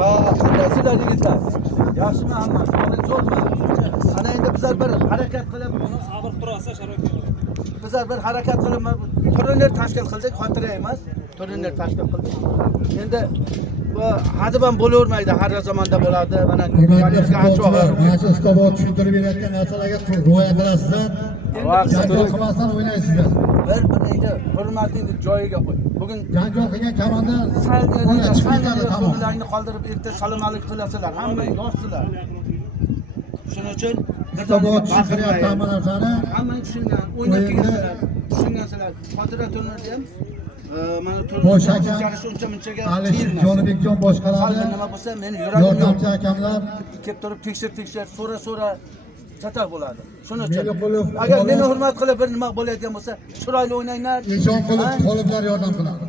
Ha, sizlar yigitlar. Yaxshimi hammasi? Holingiz zo'rmi? Ana endi bizlar bir harakat qilib, sabr turasa sharoit. bizlar bir harakat qilib turnir tashkil qildik, xotira emas. Turnir tashkil qildik. Endi bu hadib ham bo'lavermaydi, har zamonda bo'ladi. Mana yo'lingizga achog'i. Mana shu ustoz tushuntirib berayotgan narsalarga rioya qilasizlar. Janjal qilmasdan o'ynaysizlar. Bir neydi? Hurmatingizni joyiga qo'y. Bugun Janjal qilgan kamonda qo'llaringni qoldirib erta salomalik qilasizlar. Hamma yoshsizlar. Shuning uchun ustoz tushuntiriryapti hamma narsani. Hamma tushungan, o'ynab kelganlar, tushungansizlar. Xotira turnirda ham mana Bosh turnir hakam uncha munchaga Alisher Jonibekjon boshqaradi. nima bo'lsa meni yuragim Yordamchi hakamlar kelib turib tekshir, so'ra chatoq bo'ladi. Shuning uchun Meliqulov, agar meni hurmat qilib bir nima bo'layotgan bo'lsa, chiroyli o'ynanglar. Eshonqulov qoliblar yordam qiladi.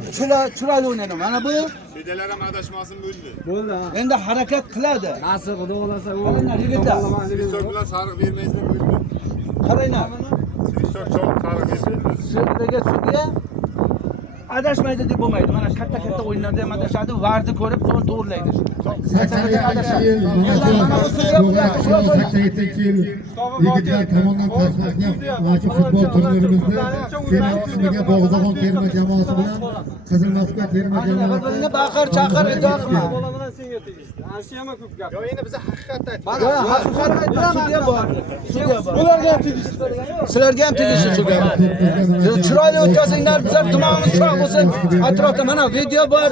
Chiroyli o'ynaydi. Mana bu Sudyalar ham adashmasin bo'ldi. Bo'ldi. endi harakat qiladi. Nasib xudo xolasa u. Qaranglar yigitlar. Svisok bilan sariq bermaysizlar bo'ldi. Qaranglar. Svisok javob sariq berdi. Sudya adashmaydi deb bo'lmaydi. Mana katta o'yinlarda ham adashadi, varni ko'rib so'ng to'g'rilaydi. 87 yigitlar tomonidan tashlangan mana shu futbol turnirimizda final qismiga Bog'zafon terma jamoasi bilan Qizil Moskva terma jamoasi Birini baqir chaqir ado qilma. Bilan senga tegishdi. Ancha ham ko'p gap. Yo endi biz haqiqatni aytdik. Yo, haqiqatni aytdim, sudya bor. Ularga ham tegishdi. Sizlarga ham tegishli sudya. Chiroyli o'tkazinglar, bizlar tumanimiz chiroq bo'lsin. Atrofda mana video bor.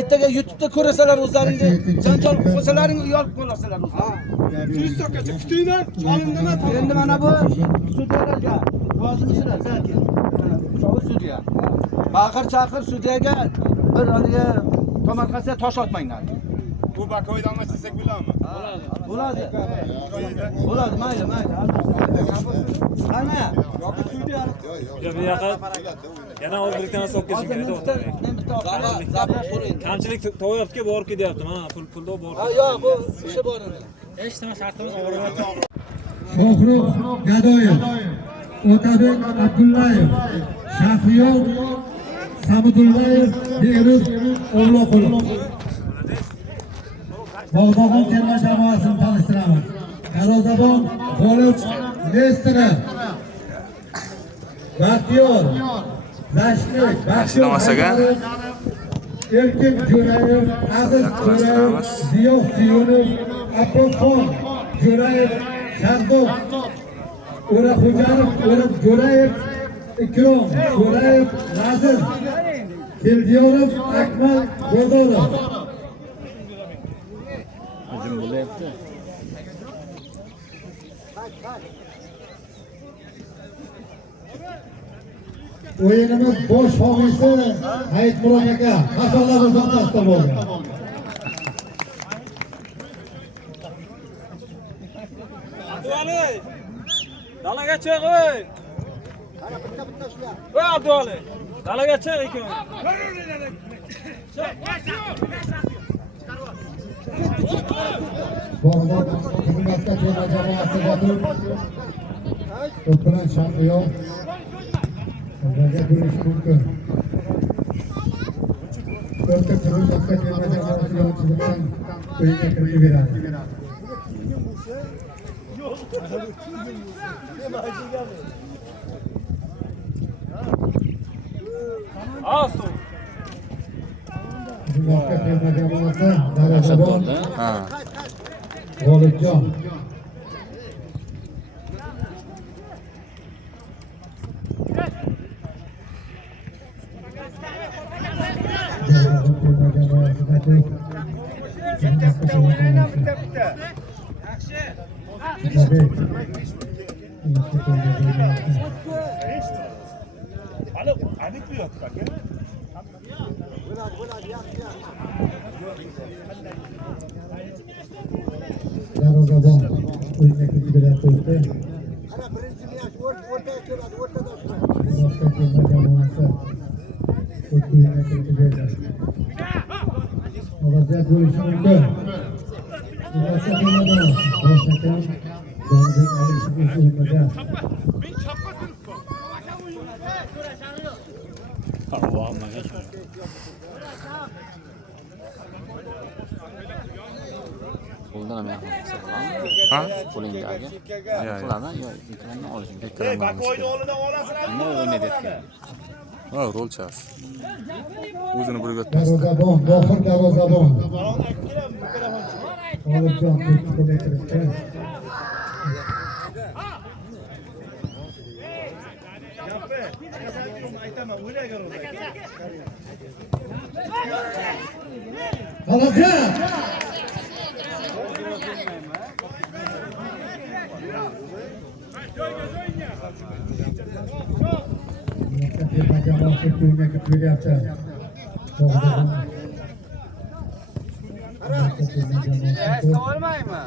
Ertaga YouTube'da ko'rasalar o'zlaringiz janjal qilsalaring uyalib qolasizlar o'zlaringiz. Svisokgacha kutinglar. Cholindimi? Endi mana bu sudyalarga rozimisizlar? Balki. Mana bu sudya. Baqir chaqir sudyaga bir haliga tomorqasiga tosh otmanglar. Bu Bakoyda almashsak bo'ladimi? Bo'ladi. Bo'ladi, mayli. Qani? Ya bu yoqqa yana o'zbekdan olib kelishim kerak to'g'ri. Kamchilik to'yapti-ku, borib ketyapti. Mana pulda bor. Ha, yo'q, bu ishi bor uni. Hech nima shartimiz og'rimayapti. Shohrux Gadoyev, Otabek Abdullayev, Shahriyor Samidullayev, Behruz Ovloqulov. Bog'zafon terma jamoasini tanishtiramiz. Darvozabon Xolid Nestra, Baxtiyor Zashlik, Baxtiyor Erkin Jo'rayev, Aziz Jo'rayev, Ziyo Suyunov, Abrofon Jo'rayev, Shahzob O'raxo'janov, Jo'rayev, Ikrom Jo'rayev, Aziz Keldiyorov, Akmal Bozorov. Hujum bo'layapti. O'yinimiz bosh homiysi Hayitmurod aka qachonlar o'zimizda bo'ldi. Abduvali. Dalaga chiq o'y. Voy Abduvali. Dalaga chiq ekan. Bog'zafon xizmatda terma jamoasiga to'p bilan Shahriyor Sizlarga bo'lishi mumkin. O'rta Qirg'iziston terma jamoasi yolchisidan o'yinga kirib beradi. Astu. Qirg'iziston terma jamoasi darvozabon G'olibjon. Darvozabon o'yinga kirib berayapti. Ana birinchi yash o'rtaga keladi, o'rtada jamoasi o'yinga kirib beradi. Vaziyat bo'lishi mumkin. Qo'ldan ham yaxshi qilsa bo'ladimi? Ha? Qo'lingdagi. Ya. Qiladimi? Yo, ekrandan olishim kerak. Ey, Bakoyni o'rnidan olasizlar. Nima o'ynaydi ekan? Ha, rolchas. O'zini bir o'tmas. Darvozabon, Bohir darvozabon. Olimjon kilometrcha. Olajon. Terma jamoasi o'yinga kirilyapti. Olmaymi?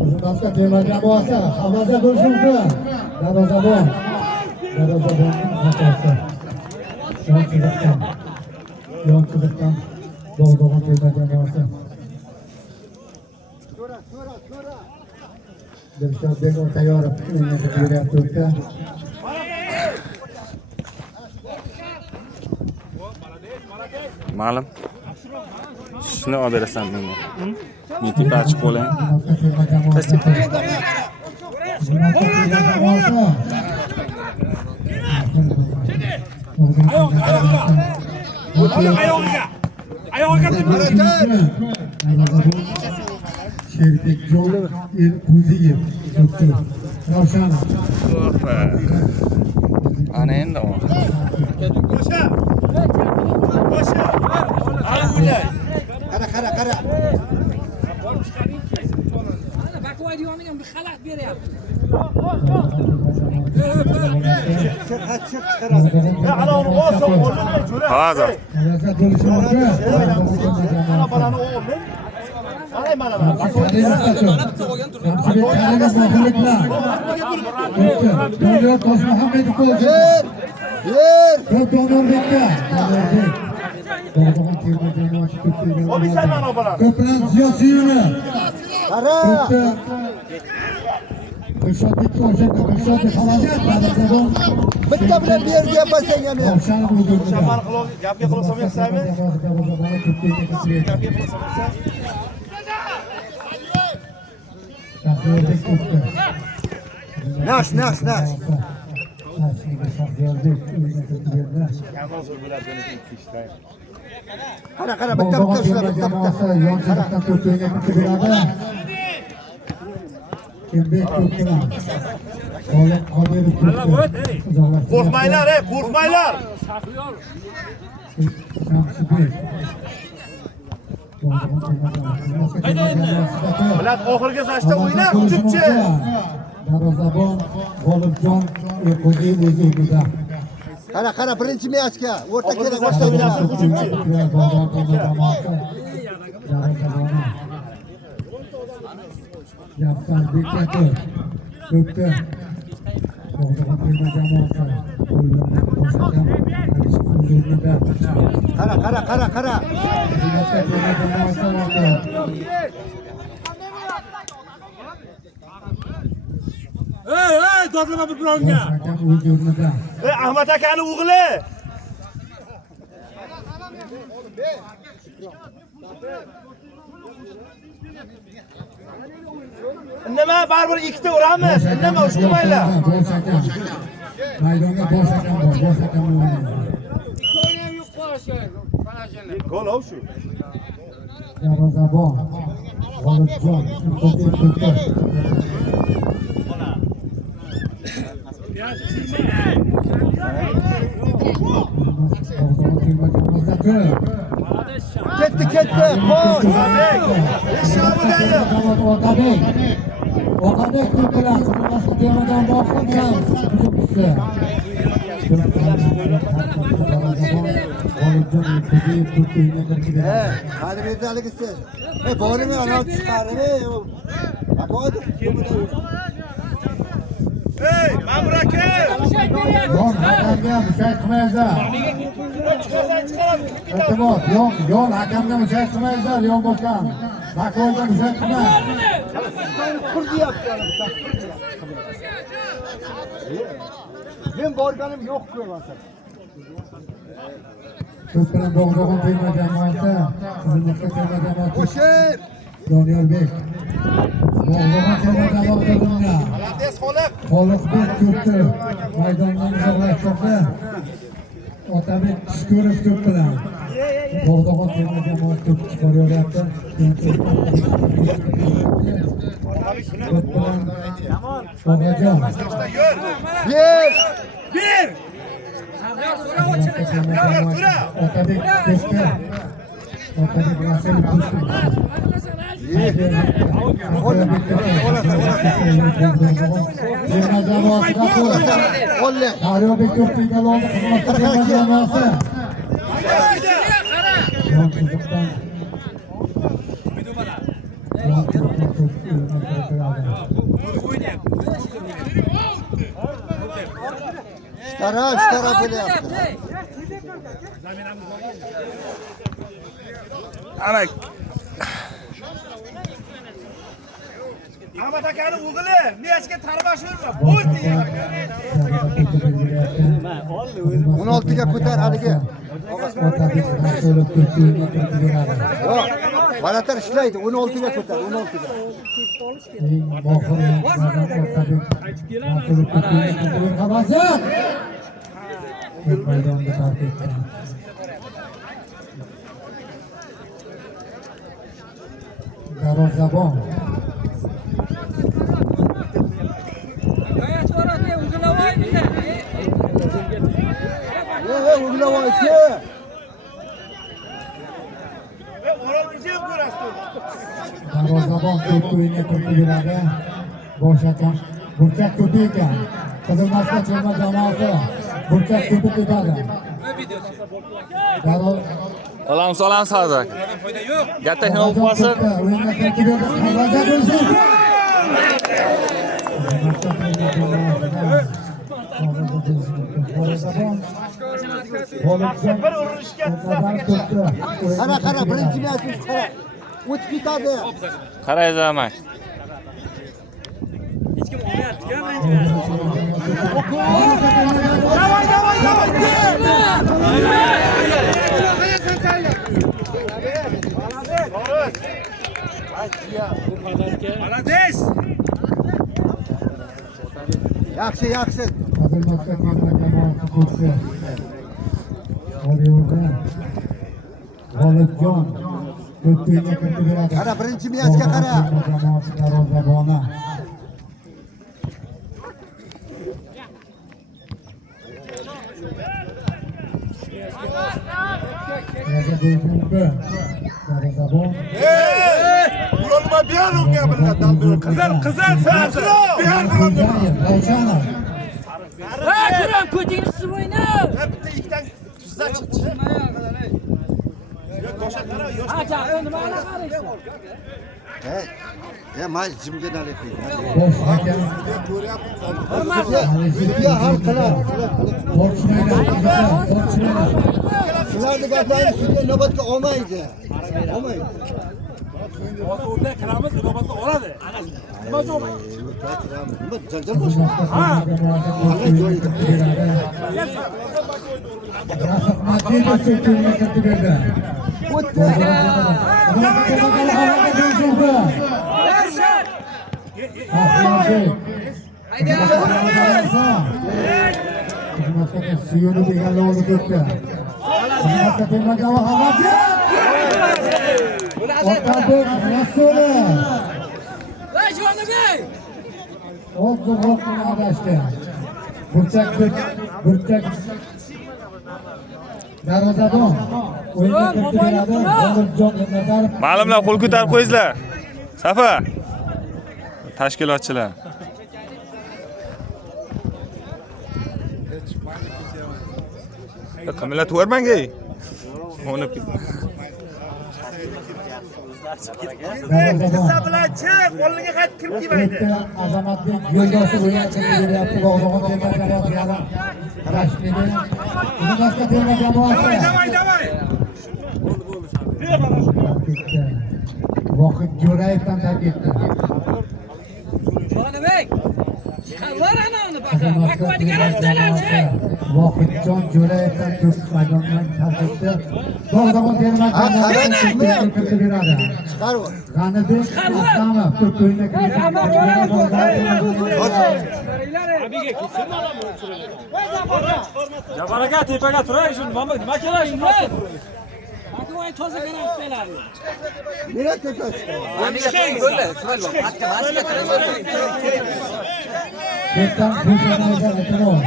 O'zbekiston terma jamoasi havoda bo'lishi mumkin. Darvozabon. Darvozabonning xatosi. Yon chiziqdan Bog'dog'on terma jamoasi. Dilshod Begov Tayyorov o'yinga kirilyapti o'tga. Ma'lum. Shuni olib berasan menga. Men tepa ochib qo'yay. Qaysi Sherbekjon Elquziyev, doktor Ravshanov. ana endi o. Qara. Bakoy diyoniga bir xalat beryapti. Hozir. Ko'plan siyosiyini. Qara. Dilshodbekka o'shanda Dilshodbek xalajat darvozabon. Bitta bilan bu yerga yapasang ham. Ravshanov o'ldirdi. Gapga quloq solmayapsizmi? Nash. Qara, bitta ushlab, bitta. Yon tarafdan to'p o'ynab kiraveradi. Kembek to'pini. Qodirov Qo'rqmanglar, qo'rqmanglar. Bilan oxirgi sashda o'yna, hujumchi. Darvozabon G'olibjon Elquziyev o'z o'rnida. Qara, birinchi mechga o'rta kerak Sashda o'ynasa hujumchi. Yapsan Bekatov to'pda Bog'dog'on terma jamoasi o'yinni boshqargan Alisher o'rnida. Qara. Ey, dodlama bir birovga. Hakam o'z o'rnida. Ey, Ahmad akani o'g'li. Nima baribir ikkita uramiz. Nima ushlamanglar. Maydonga bosh hakam bor, bosh hakam o'ynaydi. Gol shu. Darvozabon G'olibjon to'pda. Ketdi. Qo'sh. Oqabek to'plar boshqa termadan boshqa bilan hujumchisi. Hadi bezalik siz. Borimi ana chiqarib. Ey, Ma'mur aka. Yon hakamga mushayish qilmaysizlar. Iltimos, yon hakamga mushayish qilmaysizlar, yon boshqan. Bakoyga mushayish qilmang. Men borganim yo'q ko'rmasan. Ko'pdan Bog'dog'on terma jamoasi, Qizilmaqqa terma jamoasi. Doniyorbek. Bog'dog'on terma jamoasi bunga. Xoliqbek ko'pdi. Maydondan uzoqlashmoqda. Otabek Shukurov to'p bilan. Bog'dog'on terma jamoasi to'p chiqaryapti. To'p bilan Bogajon. Bir. Otabek to'pda. Otabek Rasul to'pda. Daryobek to'pga oldi. Terma jamoasi. Stara bo'lyapti. Ana Ahmad akani o'g'li Miyashga tarbashurma. Bo'z degan. 16 ga ko'tar haligi. Yo'q, balatar ishlaydi. 16 ga ko'tar, 16 ga. Darvozabon. O'g'lavoychi. Orol bizni ham ko'rasiz. Darvozabon to'p o'yinga kiritib beradi. Bosh hakam burchak to'pi ekan. Qizilmaqqa terma jamoasi burchak to'pi tepadi. olamiz hozir. Gattahni olib qolsin. O'yinga kiritib berdi. Havaga bo'lsin. Bir urinishga Qara, birinchi match qara. O'tib ketadi. Qaraysiz amay. Malades. Yaxshi. Qizilmaqqa terma jamoasi ko'rsa. Oriyada G'olibjon to'p o'yinga kiritib beradi. Qara, birinchi matchga qara. Jamoasi darvozaboni. Qizil sarsi. Kuram ko'tingni qisib o'yna. Bitta ikkidan tuzda chiqdi. Acha, nima qaraysan? May jimga nalik qildi. Bosh hakam Hal qiladi. Ularni gaplari sudga inobatga olmaydi. O'rta kiramiz, inobatni oladi. Nima jo'q? Nima janjal burchak darvozabon o'yinga kiritib beradi. G'olibjon Nazarov Ma'lumlar qo'l ko'tarib qo'yinglar. Safa. Tashkilotchilar. Qimillat o'rmanga. O'nib ketdi. Qissa bilan chiq, qo'liga qaytib kirib kelmaydi. Azamatbek yo'ldoshi o'yinga kiritib beryapti. Bog'dog'on terma jamoasi yana Rashidov. Qizilmaqqa terma jamoasi. Davay. Vohid Jo'rayevdan tark etdi. Jonibek, Var ananı bakın. Bak hadi gel. Vohidjon Jo'rayevdan to'p maydondan tark etdi. Bog'dag'on terma jamoasi kiritib beradi. Chiqar u. G'anibek Aslamov to'p o'yinga Jabaraga tepaga turay shuni nima kerak shuni? Bak voy toza kanal peladi. Nima tepa Ketdan qo'shilmaydi e'tibor.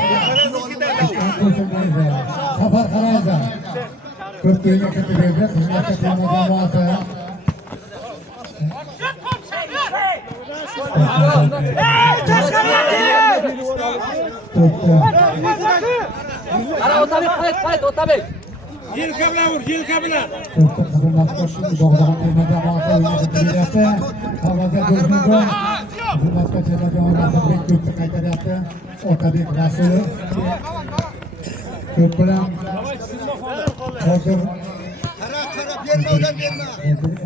Qo'shilmaydi. Safar qaraydi. To'p o'yinga kiritib berdi. Xizmatga terma jamoasi. Ara Otabek qayt Otabek. Yelka bilan ur, yelka bilan. Bog'dag'on terma jamoasi o'yinga kiritib beryapti. Havoga Do'stmurodov. Xizmatga terma jamoasi to'pni qaytaryapti. Otabek Rasulov. To'p bilan hozir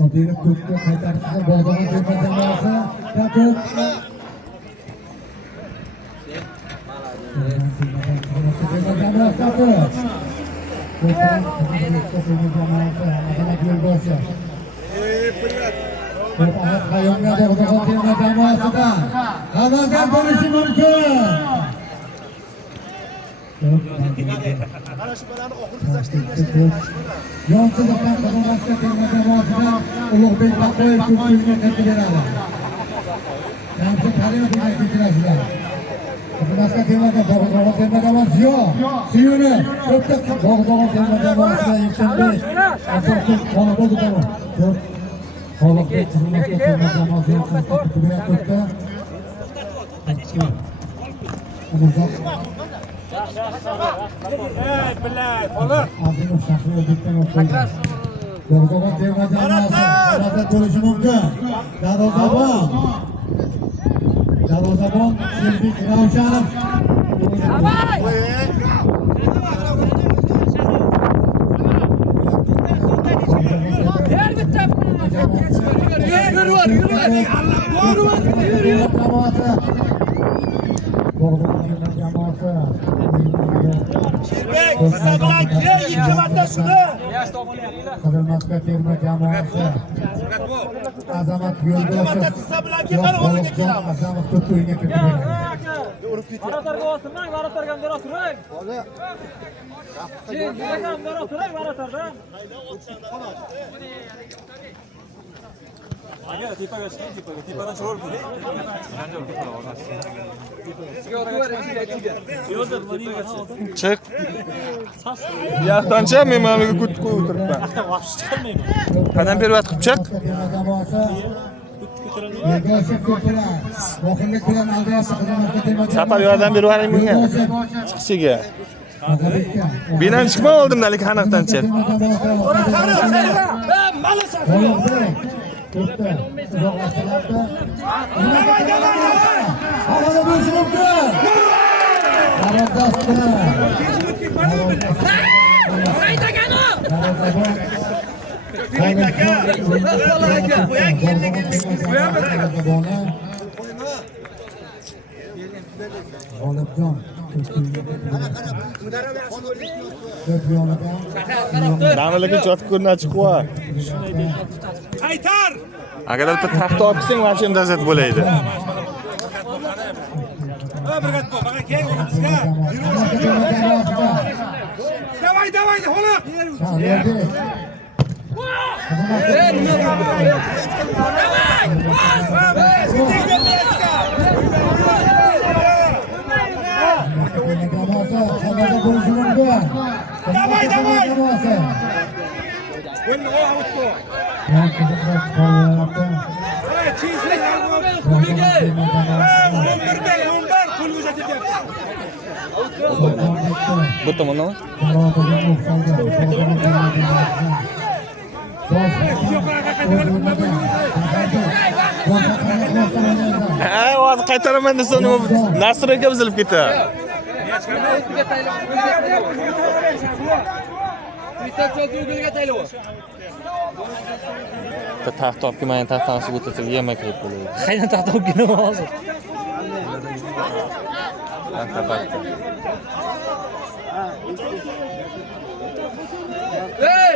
Odilov to'pni qaytarishda Bog'dag'on terma jamoasi to'p Hayonga Bog'dag'on terma jamoasidan xabardan bo'lishi mumkin. Yonsizlikdan Qozog'iston terma jamoasidan Ulug'bek Taqoyev to'p o'yinga kiritib beradi. Ramzan Karimov uchrashuvlar. Qozog'iston terma jamoasi Ziyo Suyuni to'pda Bog'dag'on terma jamoasiga yetishdi. Asosan Qonibol tomon. Xoliqbek Qozog'iston terma jamoasiga kiritib beradi. Azimov Shahriyorbekdan o'tdi. Bog'dag'on terma jamoasi g'alaba bo'lishi mumkin. Darvozabon Sherбек Ravshanov. Yer bitta. Bog'dag'on terma jamoasi. Siz bilan kel ikki marta shuni. Qadrmatga terma jamoasi. Azamat Yo'ldoshev. Azamov to'p o'yinga kiritib beradi. Varatarga olsinman, varatarga bera turay. Sen ham bera turay varatardan. Aga tepaga chiqing, tepadan cho'l bo'l. Chiq. Yoqdan chiq, men mana bu kutib o'tiribman. Vaqt chiqmayman. Qadam beryapti, chiq. Terma jamoasi. Yo'ldoshev ko'plar. Vohidlik bilan aldayapti Qozog'iston terma jamoasi. Sapar yordam berib yuboring bunga. Chiqishiga. Benan chiqma oldimdan, lekin aniqdan chiq. G'olibjon Damilikni jotib ko'rina chiqwa. Qaytar! Agar bitta taxta olib kelsang, вообще dazat bo'laydi. Birgat bo'l, baqa keng o'zimizga. Davay, xoliq. Давай! Bunni o'g'itdi. Chizlik qo'liga. O'ndan qo'l uzatib berdi. Bu tomondan. Hozir qaytaraman desa, Nasr aka buzilib ketadi. Taxta olib kelmagan taxtani suv o'tsa, yemak qilib qo'yadi. Qaydan taxta olib keladi hozir? Patta. Hey!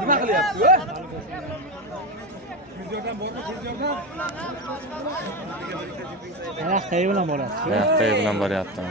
Nima qilyapti? Ayaqtayi bilan boradi. Ayaqtayi bilan boryapti.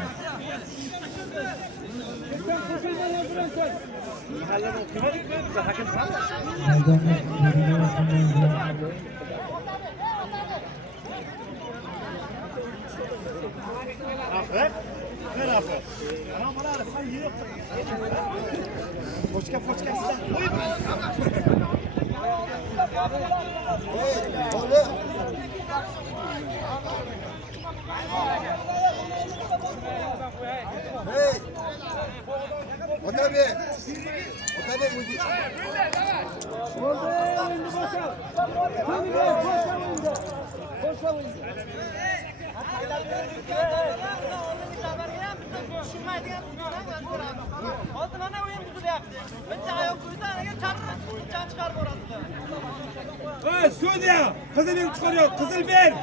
Hey Sudya! Kızı bir çıkarıyor, kızıl ver!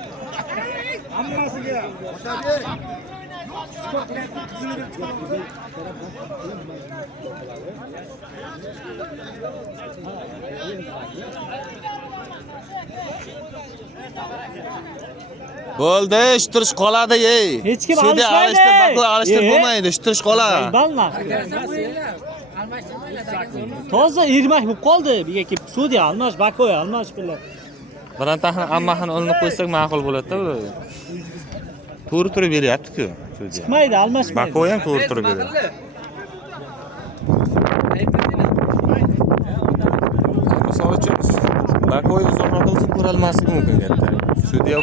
Ammasıga! Kızını bir çıkarıyor. Bo'ldi, ish turish qoladi, ey. Hech kim Sudya alishmaydi. alishtirib bo'lmaydi, ish turish qoladi. Ballar. Toza irmak bo'lib qoldi. Biga kelib sudya almash, bakoy almash bilan. Birontani ammahini olinib qo'ysak ma'qul bo'ladi-da bu. To'g'ri turib beryapti-ku sudya. Chiqmaydi, almashmaydi. Bakoy ham to'g'ri turib beryapti. Misol uchun bakoy uzoqroq o'zib ko'rolmasligi mumkin katta. Sudya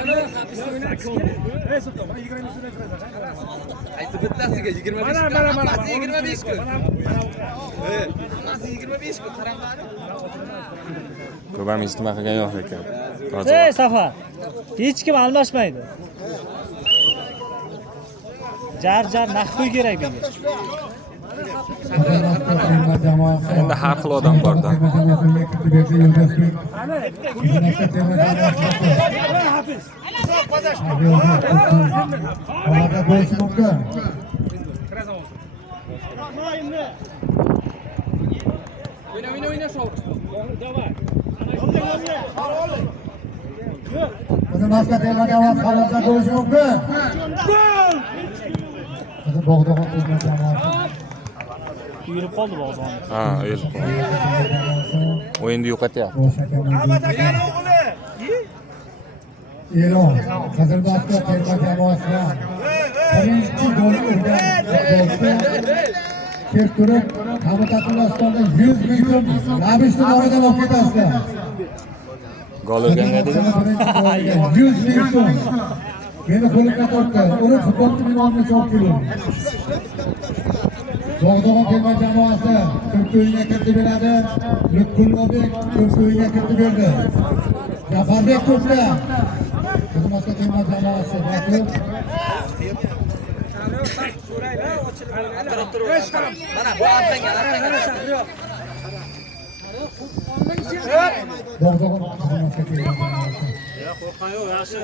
Qaysi bittasiga 25 kun? Hammasi 25 kun. Hammasi 25 kun. Qaranglar. ko'p ham ijtimo qilgan yo'q ekan. Ey Safar. Hech kim almashmaydi. Jar naq qo'y kerak bunga. Endi har xil odam bor-da. Oyna şov. Davay. Bizim başka temada var, kalırsa görüşü mümkün. Bizim Bogdoğan temada var. Yurib qoldi bozor. Ha, o'yilib qoldi. O'yinni yo'qotyapti. Ahmet Akan oğlu! Eron, Qizilboshga terma jamoasida birinchi gol urgan kelib turib, Qabataqulastonda 100 ming so'm Ravishni nomidan olib ketasizlar. Gol urganga dedim. 100 ming so'm. Meni qo'limga tortdi. Uni futbolchi binomni olib keldim. Bog'dog'on terma jamoasi Turkiyaga kiritib beradi. Lutfullobek Turkiyaga kiritib berdi. Jafarbek to'pda. Qizilboshga terma jamoasi Mana bu arqanga yo'q. Bog'dog'on Qizilboshga terma jamoasi. Qo'rqan yo'q, yaxshi.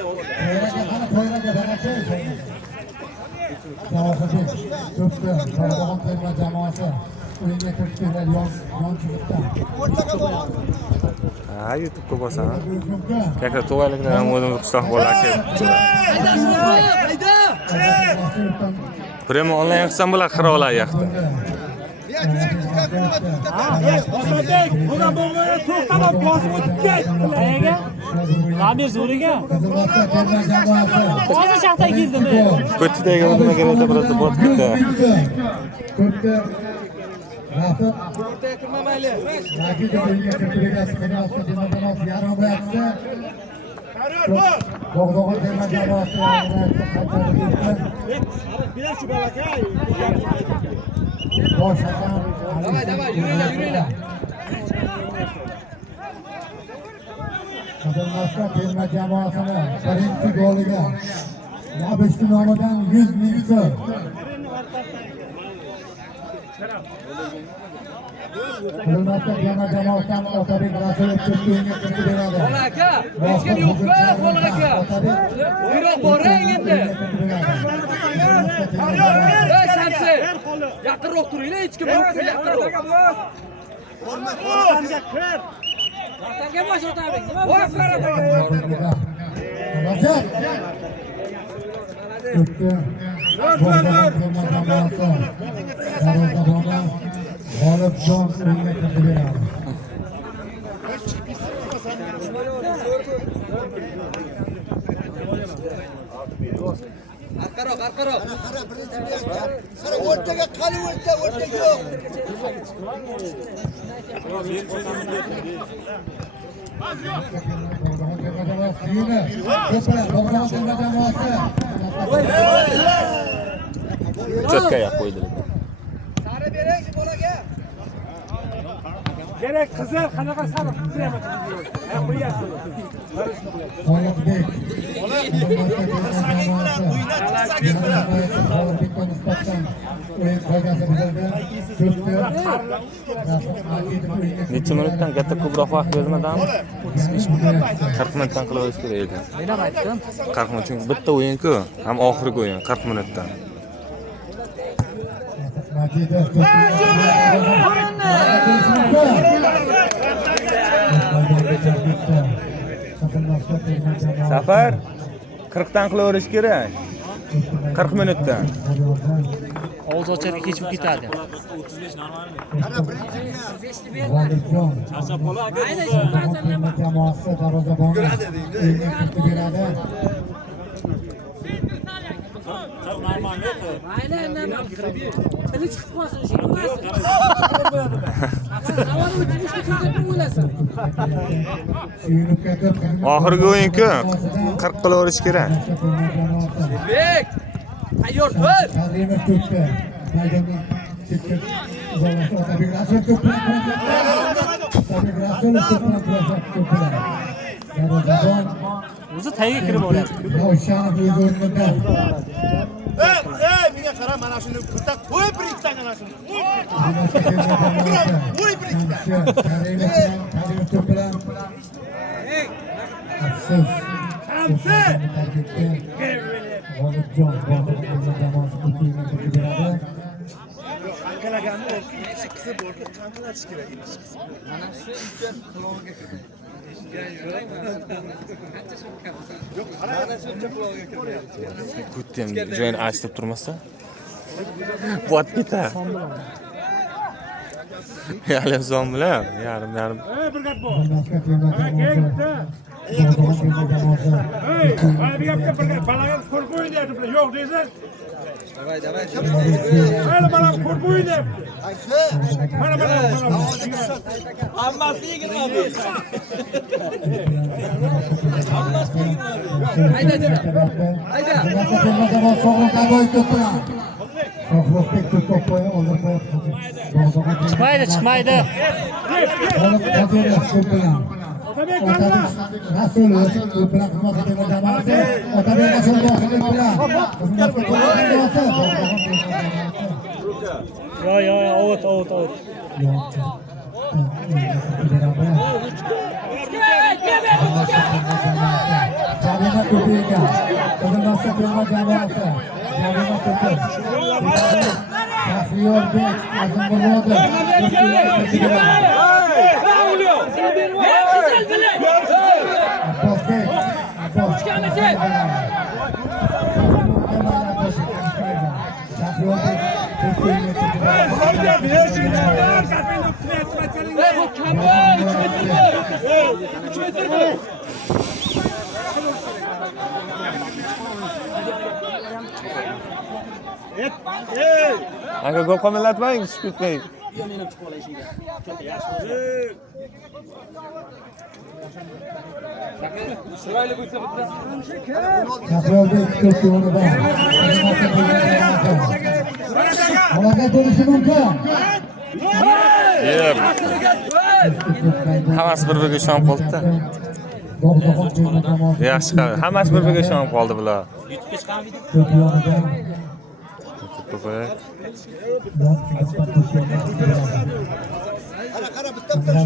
To'pda Bog'dog'on terma jamoasi o'yinga kiritdilar yon chiqdi. Ha, YouTube'ga bosaman. Kaka to'g'riliklar ham o'zimiz qishloq bo'larki. Prema onlayn qilsam bo'lar xirolar yoqda. Osadek! Buna bo'g'oya to'xtamab bosib o'tib ket! Qayerga? Labir zo'riga. Qizilboshga terma jamoasi Hozir shaxta kirdimi? Ko'tidagi nima kerada birada bot ketdi. to'pda Rafi O'rtaga kirma mayli. Rakida o'yinga kiritilgan Qizilboshga terma jamoasi yarim himoyachisi Bog'dog'on terma jamoasi yarim himoyachisi qaytardi. Bilar shu balakay! Bosh hakam Davay, yuringlar. Qizilboshga terma jamoasini birinchi goliga Labishni nomidan 100 ming so'm. Qilmasda terma jamoasidan Otabek Rasulov to'pga kirib beradi. aka, hech kim yo'q-ku, Xolq aka. Buyruq boring endi. Ey Shamsi, yaqinroq turinglar, hech kim yo'q, yaqinroq. Vatanga bosh Otabek, nima bo'lsa G'olibjon o'yinga kirib beradi. Arqaroq, arqaroq. Qara o'rtaga qani o'rta yo'q. Cho'tkaga qo'ydilar. Sari bering bolaga. Kerak qizil qanaqa sariq qizilmi? Ha, qo'yasiz. G'oliblik. O'yin qoidasi buzildi. Necha minutdan katta ko'proq vaqt bermadimi? 40 minutdan qilib olish kerak edi. Men ham aytdim. 40 minut çünkü bitta o'yin-ku, ham oxirgi o'yin 40 minutdan. Safar 40 dan qilaverish kerak. 40 minutdan. Og'iz ochar kechib ketadi. Jamoasi darvozaboni o'yinga kirib beradi. Oxirgi o'yin-ku 40 qilaverish kerak. Bek, tayyor tur. Karimov to'pda maydonga chiqib uzoqlashdi. Otabek Rasulov to'pni darvozabon O'zi tagiga kirib olyapti. Ravshanov o'z o'rnida. Menga qara, mana shuni bitta qo'y bir ikkitani mana shuni. Qo'y bir ikkita. Karimov to'p bilan Afsus. G'olibjon jamoasi o'yinga kirib beradi. Ankalaganni ishi qisib bordi, qanqalatish kerak edi. Mana shu uchun quloqiga kirdi. Yo'q, mana shu uchun quloqiga kirdi. Kutdim, joyini ochib turmasa. Bot ketar. Yarim son bilan, yarim. Bir gap bor. Keldi. Mana bir gapga bir gap balaga qo'rq o'ynayapti. Yo'q deysiz. Davay. Mana bala qo'rq o'ynayapti. Mana bala. Hammasi 20 abi. Hammasi 20 abi. Hayda. Shohruxbek to'p qo'ya olib qo'yadi. Chiqmaydi. Otabek Rasulov to'p bilan xizmat qilgan jamoasi. Otabek Rasulov to'p bilan xizmat qilgan jamoasi. Yo, out. Jarima to'piga. Qozog'iston terma jamoasi. Jarima to'pi. Shahriyorbek Azimmurodov. Aka gol qo'llatmang, tushib ketmang. Shahriyorbek to'pini bor. Halokat bo'lishi mumkin. Hammasi bir-biriga ishonib qoldi-da. Yaxshi qildi. Hammasi bir-biriga ishonib qoldi bular. To'p yonida to'pi. Qara bitta shular.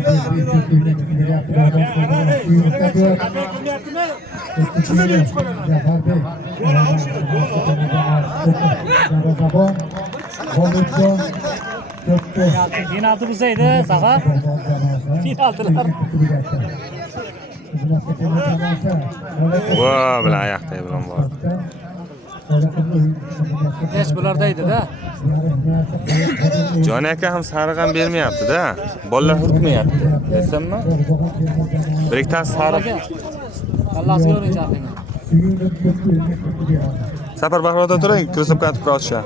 Penalti bo'lsaydi, Safar. Penaltilar. Va bilan oyoqdagi bilan bor. Hech bularda edi-da. Jon aka ham sariq ham bermayapti-da. Bolalar hurkmayapti. Bilasanmi? Bir ikkitasi sariq. Kallasiga urincha aqlinga. Safar bahroda turing, ko'rsatib qatib qolishar.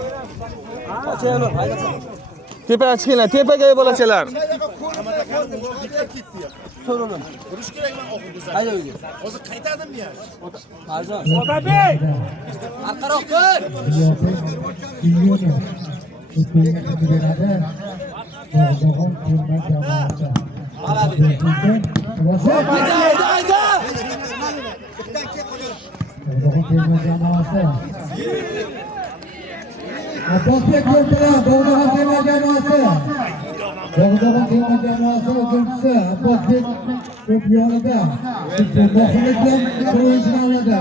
Tepaga chiqinglar, tepaga bolachalar. So'radim. Urush kerakman oxirgi safar. Hayda uyga. Hozir qaytadimmi ya? Arzon. Otabek! Arqaroq tur. Hayda, hayda. Abbosbek Ko'rpalar, Dog'dag'on terma jamoasi. Dog'dag'on terma jamoasi o'yinchisi Abbosbek Ko'pyolida. Mohimlik bilan o'yinchini oladi.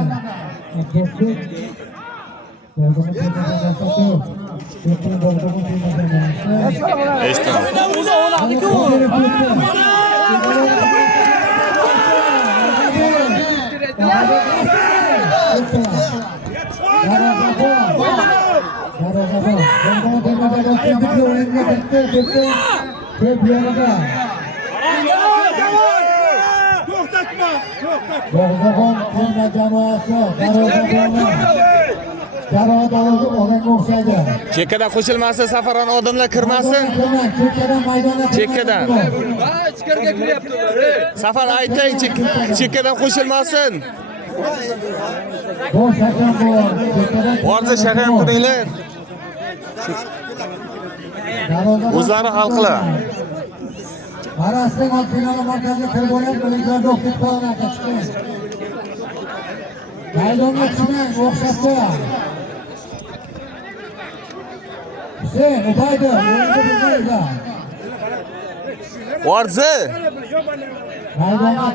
Abbosbek Dog'dag'on terma jamoasi. Dog'dag'on terma jamoasi. Eshitdim. O'zi o'ynadi-ku. To'xtatma! Dog'dag'on terma jamoasi jarohat olib o'xshaydi. Chekkadan qo'shilmasin, safaron odamlar kirmasin. Chekkadan maydonga Chekkadan. Ha, ichkariga kiryapti ular. Safar aytang, chekkadan qo'shilmasin. bosh hakam bor. Orza shaqam turinglar. O'zlari hal qiladi. Arasdan final markaziga kirib olib, ularga o'qib qo'yadi. Maydonga chiqmang, o'xshatdi. Sen, ubaydi, o'yinda bilmaydi. Orza.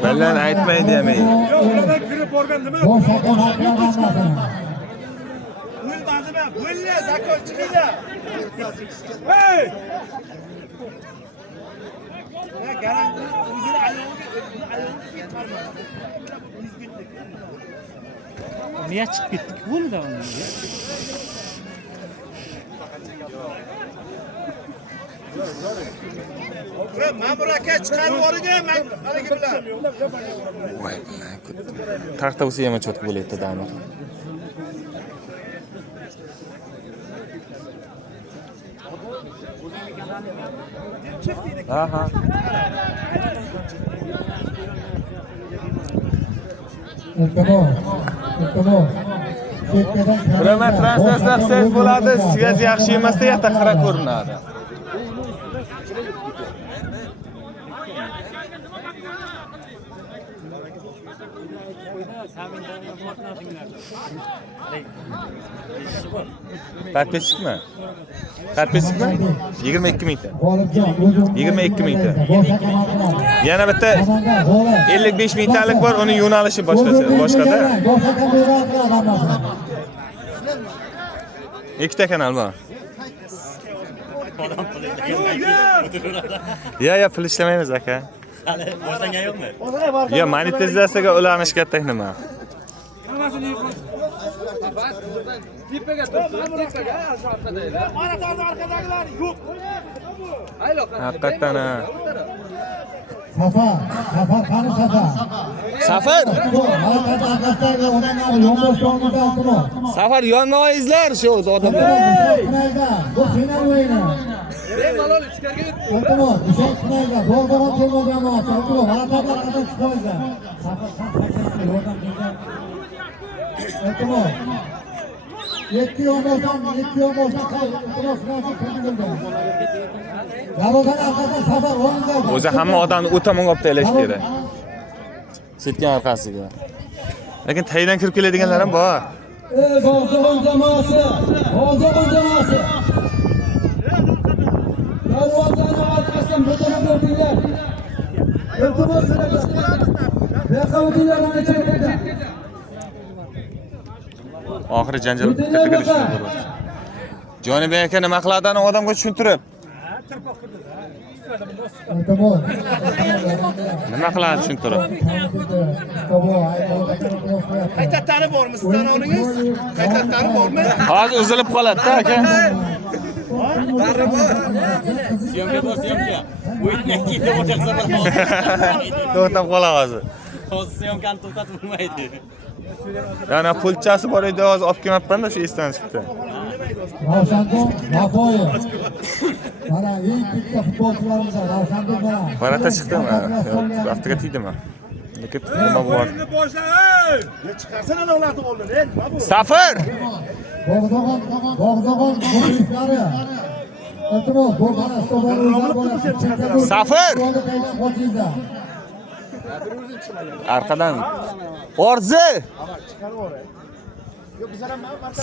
Bilan aytmaydi demaydi. Yo'qlardan kirib borgan nima? Bosh hakam haqlaganmasin. O'lmadimi? O'llar zakot chiqinglar. Hey! Ha, garantini o'zini ayog'iga chiqarmadi. Niye chiqib ketdik bunda? Ma'mur aka chiqarib yuboring, haligi bilan. Voy, taxta bo'lsa ham cho'tib bo'laydi damir. Aha. Iltimos. Prima translyatsiya bo'ladi, svязь yaxshi emasda yaxta xira ko'rinadi. Подписчикmi? Подписчикmi? 22 mingta. 22 mingta. Yana bitta 55 mingtalik bor, uning yo'nalishi boshqada. Ikkita kanal bor. Ya pul ishlamaymiz aka. Hali boshlangan yo'qmi? Ya monetizatsiyaga ulanish katta nima? Hammasini yig'ib. Tepaga tur, tepaga shu orqadaylar. Mana tarda orqadagilar yo'q. Haqiqatan ha. Safar qani Safar? Safar. Harakatda arkadaşlar odamlar yonbosh yonida o'tirib. Safar yonmoyizlar shu odamlar. Bu final o'yini. Bemalol ichkariga yur. Iltimos, ishonch qilmaydi. Dog'dag'on terma jamoasi. Iltimos, harakatda qattiq chiqmaydi. Safar yordam bergan. Iltimos. 2 yonboshdan iltimos kirgizildi. Darvozadan arkasida Safar o'rnida. O'zi hamma odamni o'ta mong'ib taylash kerak. Setgan orqasiga. Lekin taydan kirib keladiganlar ham bor. Dog'dag'on jamoasi. Dog'dag'on jamoasi. iltimos raqobatchilarni chekadi. Oxiri janjal kattaga tushdi. Jonibek aka nima qiladini odamga tushuntirib. iltimos Nima qiladi tushuntirib. Qaytatlari bormi sizdan olingiz? Qaytatlari bormi? Hozir uzilib qoladi-da aka. Syomka bor, syomka. O'yindan keyin o'taqsa bo'ladi. To'xtab qoladi hozir. Hozir syomkani to'xtatib bo'lmaydi. Yana pulchasi bor edi, hozir olib kelmabman-da shu esdan chiqdi. Ravshandon Mafoyev. Mana eng katta futbolchilarimizdan Ravshandon mana. Barata chiqdimi? Aftiga tegdimi? Lekin nima bor? Chiqarsana ularni qo'ldan. Nima bu? Safar! Bog'dog'on muxlislari. Iltimos, bu mana stadionlar bo'lyapti. Safar! Arqadan. Orzi!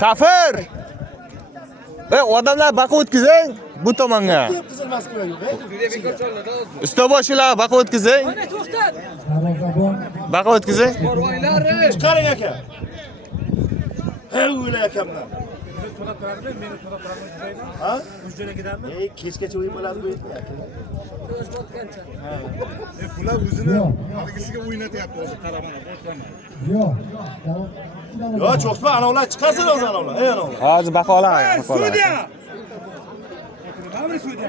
Safar! Odamlar baqa o'tkazing bu tomonga. Qizil Moskva yo'q. Ustoboshilar baqa o'tkazing. Baqa o'tkazing. Chiqaring aka. Hey o'yla akamdan. Ha? Mujjanakidanmi? Kechgacha o'yin bo'ladi bu yerda aka. Bular o'zini haligisiga o'ynatyapti hozir qaramana. Yo'q. Yo'q, cho'qma, anavlar chiqasin o'zi anavlar. Ey anavlar. Hozir baqa oladi. Sudya.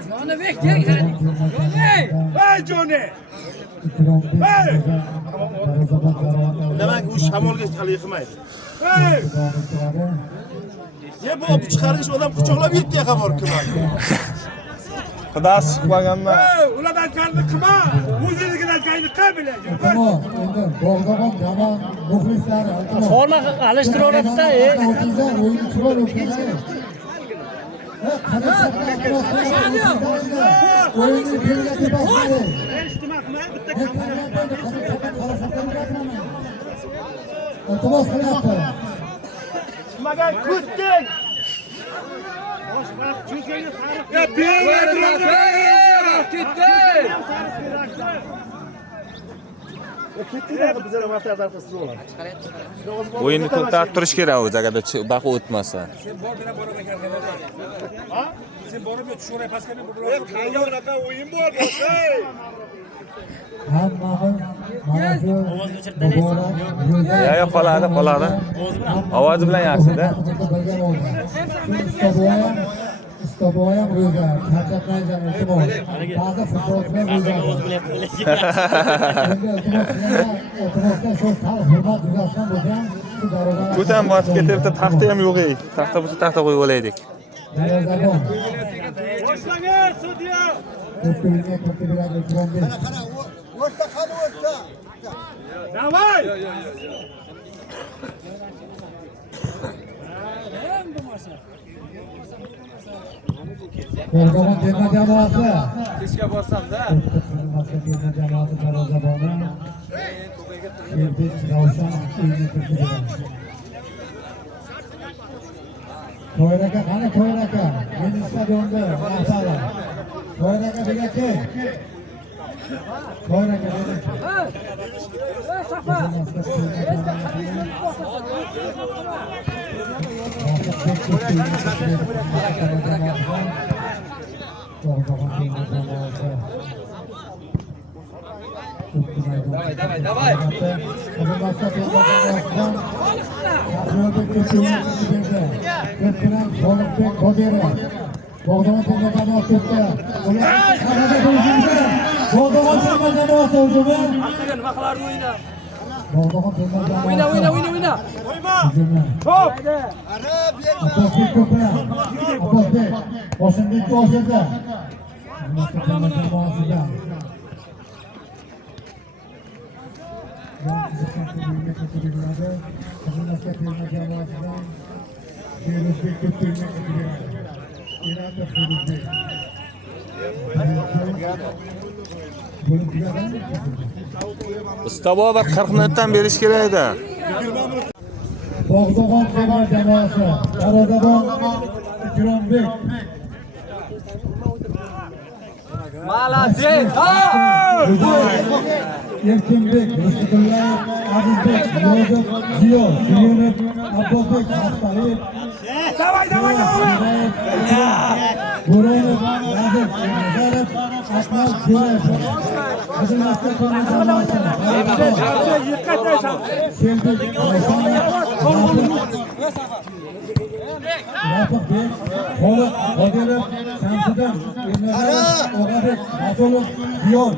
Jonibek deng. Hey Joni. Hey! Demak, u shamolga hali yiqmaydi. Hey! Ye bu olib chiqarish odam quchoqlab yetdi yaqa bor kimlar. Xudosi chiqmaganman. Hey, ulardan kalni qilma. O'zingizdan kayni qabilaydi. Iltimos, endi Bog'dog'on jamoa muxlislari. iltimos. Forma alishtiraverdida, O'yinchi bor o'tkazadi. O'yinni belgilab boshladi. Iltimos qilyapti. Magan kutding. Ya O'yinni to'xtatib turish kerak o'zi agarda baqa o'tmasa. Sen borib tushirib pastga men bular. Qayyoqqa o'yin bor bo'lsa. Hammamiz mana shu Ya qoladi. Ovozi bilan yaxshi-da. Istoboyam ro'za, charchatmaysan iltimos. Ba'zi futbolchilar ro'za. Iltimosdan shu hurmat yuzasidan bo'lgan shu darajada. Ko'tan bosib ketibdi, taxta ham yo'q ey. Taxta bo'lsa taxta qo'yib olaydik. Boshlagan sudya. Ko'pchilikga ko'pchiliklarga ikrom berish. O'rta qani o'rta. Davay! Bog'dog'on terma jamoasi. Kechga borsam-da. Terma jamoasi darvozaboni. Erbek Ravshan o'yinni kirgizdi. To'yraka qani to'yraka? Meni stadionda rahbari. To'yraka degaki. To'yraka degaki. Safar. Давай. O'yna. Istobo bir 40 minutdan berish kerak edi. Bog'dog'on terma jamoasi, darvozabon Ikrombek. Молодец! Erkinbek, Rashidulloh, Azizbek, Yozef, Ziyo, Suyunov, Abbosbek, Asqariyev. Давай! Bo'ronov, Razif, Nazarov, Akmal Jo'rayev. Qizil Masjid terma jamoasi. Shelbek, Rafiqbek, Xoliq, Qodirov, Shamsiddin, Og'abek, Rasulov, Ziyon,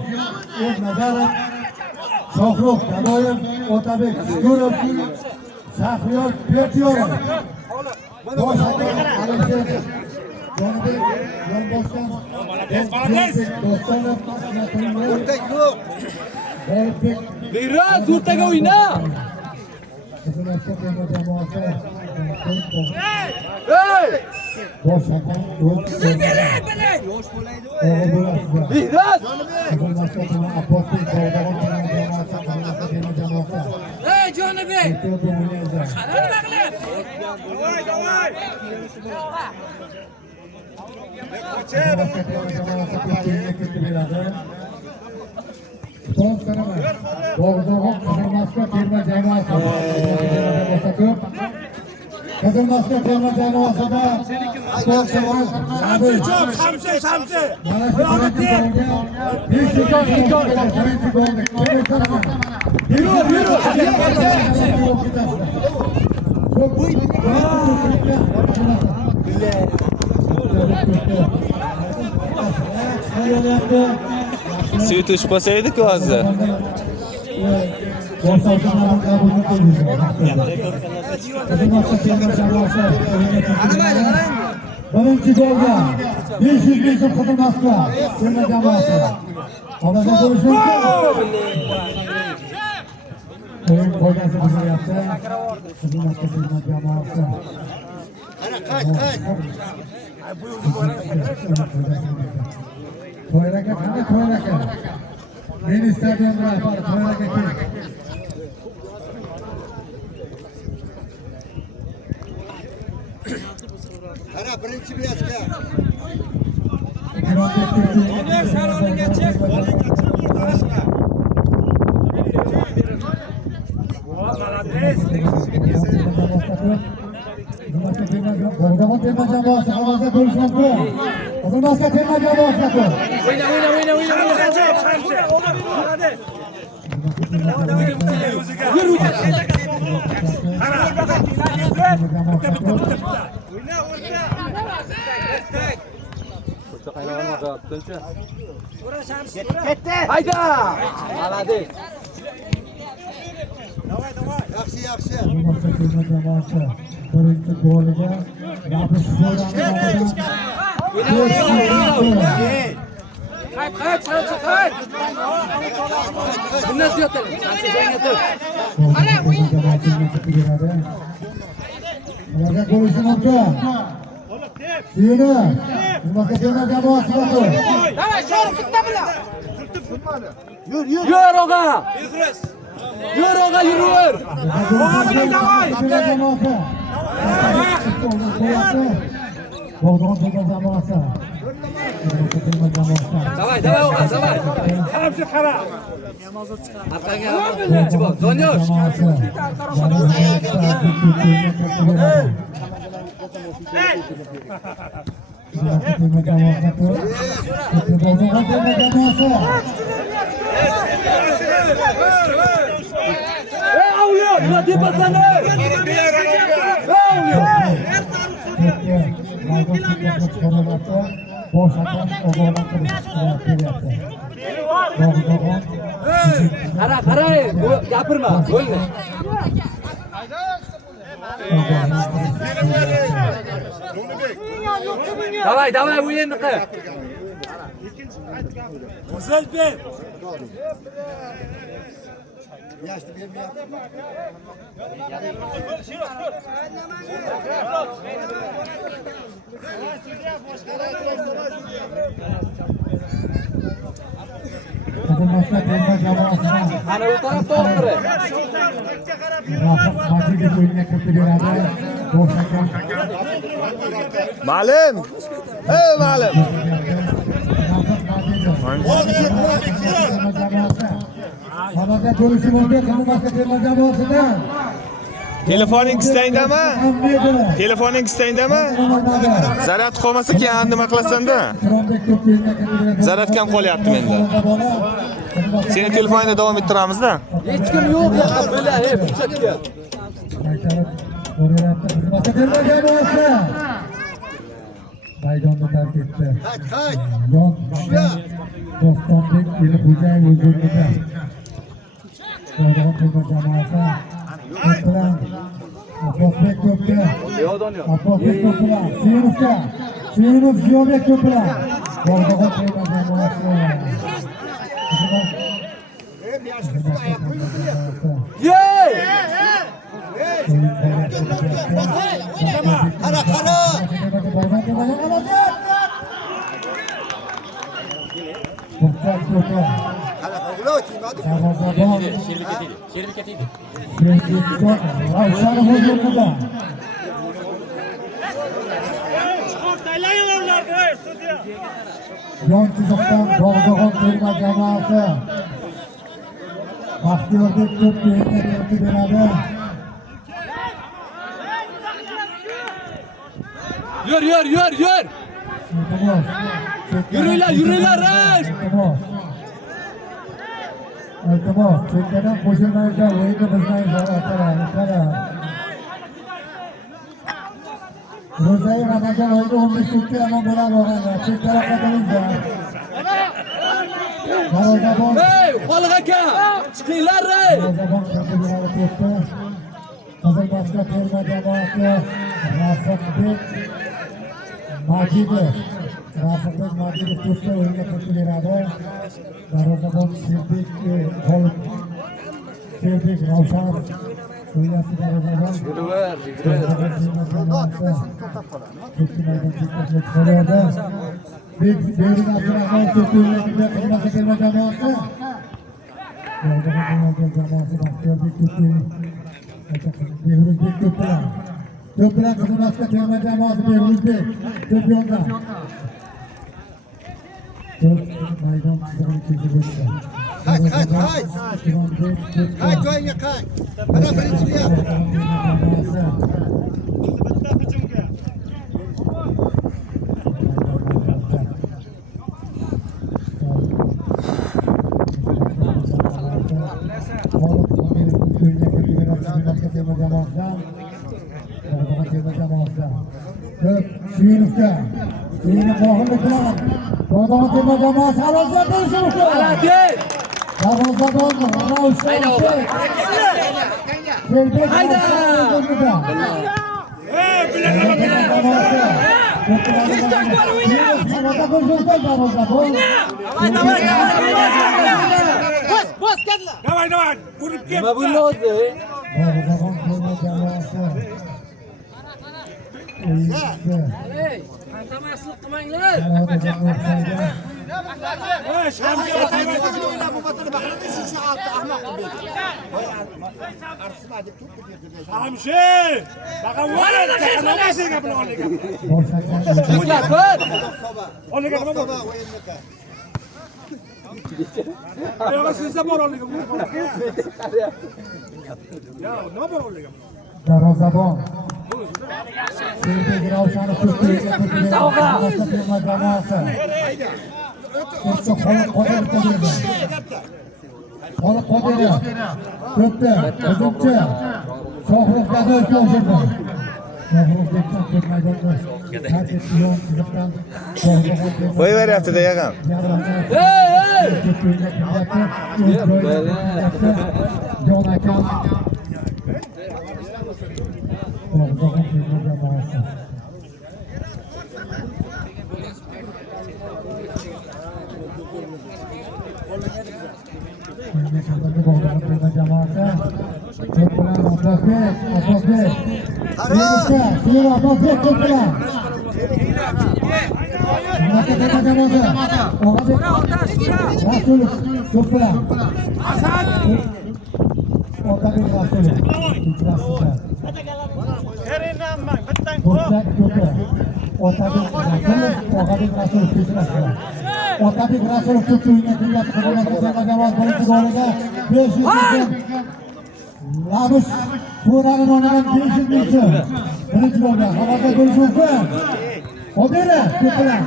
Nazarov, Shohrux, Kadoyev, Otabek, Shukurov, Shahriyor, Pertiyorov. Bosh hakam Alisher Jonibek, Yonbosgan, Do'stonov, O'rtak yo'q. G'olibbek, Miroz, o'rtaga o'yna! Qizil Masjid terma jamoasi. Hey! Bosh hakam Miroz! Qizil Masjid terma Abbosbek, Bog'dag'on terma jamoasi, Qizil Masjid terma jamoasi. Hey, Jonibek! Qizilmasjid terma jamoasida Shamsi! Svet o'chib qolsa edi-ku hozir. Birinchi golga 500 ming so'm Qizilmasjid terma jamoasi. Omaza bo'lishi mumkin. O'yin qo'ydasi buzilyapti. Qizilmasjid terma jamoasi. To'yraga qanday to'yraga? Meni stadionga rahbari to'yraga kel. Qara birinchi biyasga. Bog'dag'on terma jamoasi ovoza bo'lishi mumkin. Qizilmasjid terma jamoasi. Hayda! Молодец! Yaxshi. Qizilmasjid terma jamoasi birinchi goliga Qayt, Shamsi, qayt! Bundan ziyod Shamsi jangga tur. Ularga bo'lishi mumkin. Suyunov, Qizilmasjid terma jamoasi. Давай, Shohrux, bitta bilan! Yur, og'a! Yur, og'a, yur! Bog'dag'on terma jamoasi. Давай, og'a, давай! Shamsi qara! Orqaga birinchi bor, Doniyor! Ey avliyo, nima deyapsan? Bosh hakam ogohlantirish beryapti. Qara, gapirma, bo'ldi. Давай, o'yinni qil. O'zbek! Yaşlı bermayapti. Qizilmasjid terma jamoasidan Ana u tarafda oxiri. Majidov o'yinga kiritib beradi. Bosh hakam Ma'lum. Ey ma'lum. bahsda bo'lishi mumkin. Boshqa terma jamoasida. Telefoning istayndami? Telefoning istayndami? Zaryad qolmasa keyin nima qilasan-da? Zaryad kam qolyapti menda. Seni telefoningda davom ettiramiz-da. Hech kim yo'q yoqda bo'la, burchakka. Boshqa terma jamoasi. Maydonni tark etdi. Yon Dostonbek Elixo'jayev o'zida. Qo'rg'on terma jamoasi bilan Abbosbek ko'pga. Abbosbek ko'pga. Suyunov Ziyobek ko'pga. Qo'rg'on terma jamoasi. Yey! Qara. Yon chiziqdan Bog'dag'on terma jamoasi Baxtiyorbek ko'pga yetakchi beradi. Yur. Yuringlar, ray. Iltimos, chekkadan qo'shilmaydigan o'yinni bilmaymiz. Ro'zayi Ramazon oyida 15 kunga amal bo'ladi. Chekkaroq qadaminglar. Darvozabon. Hey, Xoliq aka, chiqinglar, ray. Darvozabon kategoriyada to'pni Qizilboshga terma jamoasi Rafiqbek Majidov to'pni o'yinga kirib beradi. Darvozabon Sherbek Ravshan o'ynasi darvozabon. Berin Abdurahmon to'pni o'yinga terma jamoasi. Behruzbek ko'plar Qizilboshga terma jamoasi Behruzbek to'p yonda. To'p maydon chizig'ini kesib o'tdi. Qayt joyiga qayt. Mana birinchiga. Suyunovga qo'g'irlik bilan Bog'dag'on terma jamoasi Alazar Tursunov. Darvozabon Ravshan. Hayda! Bos, kadla. Давай. Nima bo'ldi o'zi? Bog'dag'on terma jamoasi. Hey, qantamaslik qilmanglar. Darvozabon Sherbek Ravshan to'pni terma jamoasi. Xoliq Qodirov to'pni hujumchi Shohrux Gadoyevga o'xshaydi. Shohrux to'p maydonda tark etdi. Yon chiziqdan Qo'yaveryapti-da yag'am. Jon akam Bog'dag'on terma jamoasi. Bog'dag'on terma jamoasi. To'p bilan Abbosbek. Abbosbek to'p bilan. Terma jamoasi. Rasulov to'p bilan. Otabek Rasulov. Otabek Rasulov kechirasiz. Otabek Rasulov to'pni o'yinga kelyapti. Terma jamoasi birinchi golida 500 ming. Labus To'raning o'rnidan 500 ming. Birinchi golda xabarda bo'lish mumkin. Obera ko'plar.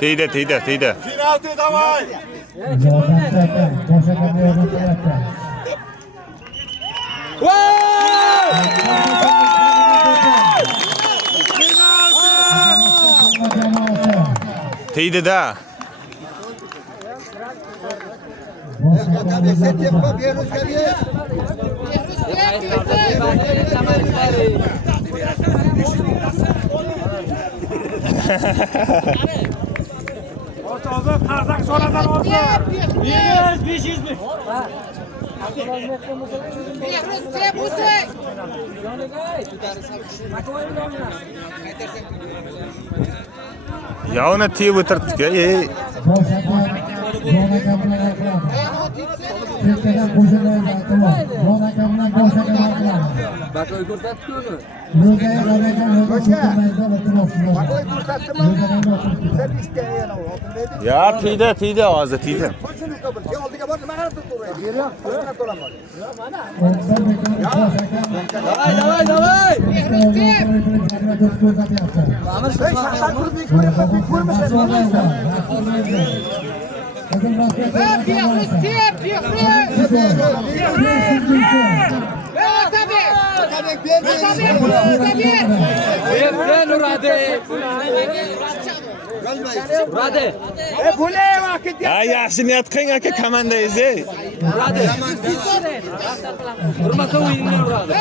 Tegdi. Penalti davay. Tegdi-da. Otabek sen tepma Behruzga ber. O'rto'g'im qarzak so'radan oldi. 500 ming. Ya uni tiyib o'tirdik-ku. Bakoy ko'rsatdi-ku. Ya tegdi hozir tegdi. Oldiga bor, nima qilib turibdi? Davay. Uradi. Bo'lay vaqt. Ha, yaxshi niyat qiling aka komandangiz. Uradi. Urmasa o'yinni uradi.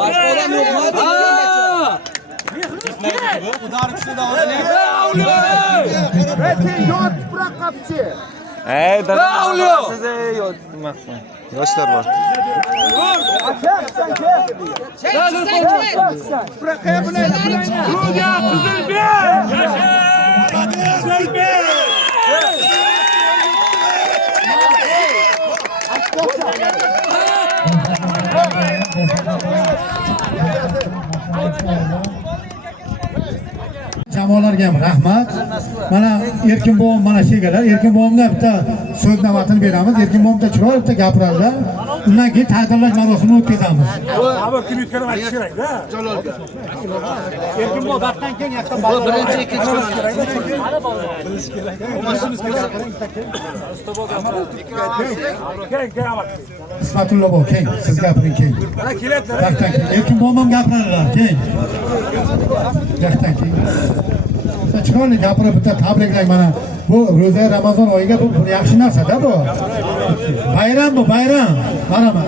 Boshqa odam yo'qmi? Sen yot tuproq qapchi. Dada. Siz yotmaqsan. Yoshlar bor. Tuproqqa bilan Ruga Qizilbek. Jamoalarga ham rahmat. Mana Erkin bobom mana shu egalar. Erkin bobomga bitta so'z navbatini beramiz. Erkin bobom chiroyli gapiradilar. Undan keyin taqdirlash marosimini o'tkazamiz. Abi kim yutganini aytish kerak-da. Erkin bobo vaqtdan keyin yoqdan Birinchi, ikkinchi Ismatullo bobo, keng, siz gapiring keng. Vaqtdan keyin Erkin bobom ham gapiradilar, keng. Vaqtdan keyin. Chiroyli gapirib bitta tabriklang mana. Bu ro'za Ramazon oyiga bu yaxshi narsa-da bu. Bayram bu, bayram. Qaraman.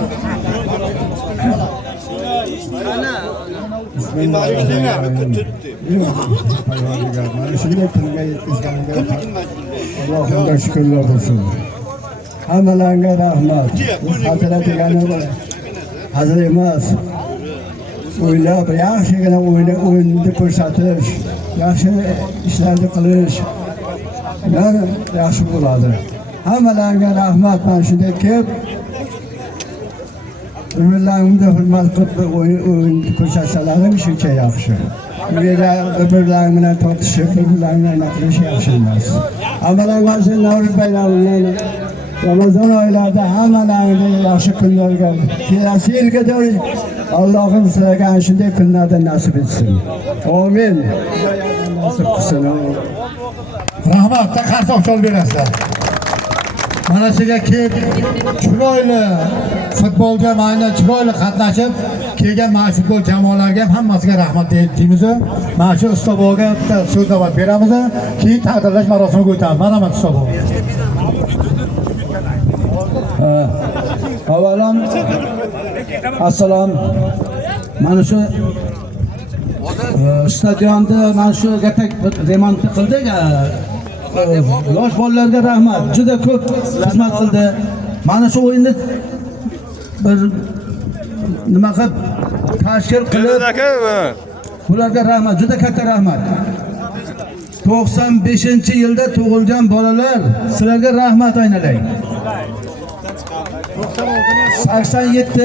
Allohga shukrlar bo'lsin. Hammalarga rahmat. Xotira degani hazil emas. O'ylab yaxshigina o'yinni ko'rsatish, yaxshi ishlarni qilish ular yaxshi bo'ladi. Hammalarga rahmat. Mana shunday kelib bir-birlarimni hurmat qilib o'yin ko'rsatsalar shuncha yaxshi. Bu yerda bir-birlaring bilan tortishib, bir-birlaring bilan qilish yaxshi emas. Hammalarga Navro'z bayramini Ramazon oylarida hammalaringni yaxshi kunlarga, kelasi yilga Allohim sizlarga shunday kunlarda nasib etsin. Amin. Nasib qilsin. Rahmat, qarsoq chol berasizlar. Mana sizga kelib chiroyli futbolga mana chiroyli qatnashib kelgan mana futbol jamoalariga ham hammasiga rahmat deymiz. Mana shu ustoboga bitta so'z navbat beramiz. Keyin taqdirlash marosimiga o'tamiz. Marhamat ustobo. Avvalom assalom. Mana shu stadionni mana shu gatak remont qildik. Yosh bolalarga rahmat. Juda ko'p xizmat qildi. Mana shu o'yinni bir nima qilib tashkil qilib ularga rahmat, juda katta rahmat. 95-yilda tug'ilgan bolalar, sizlarga rahmat aynalang.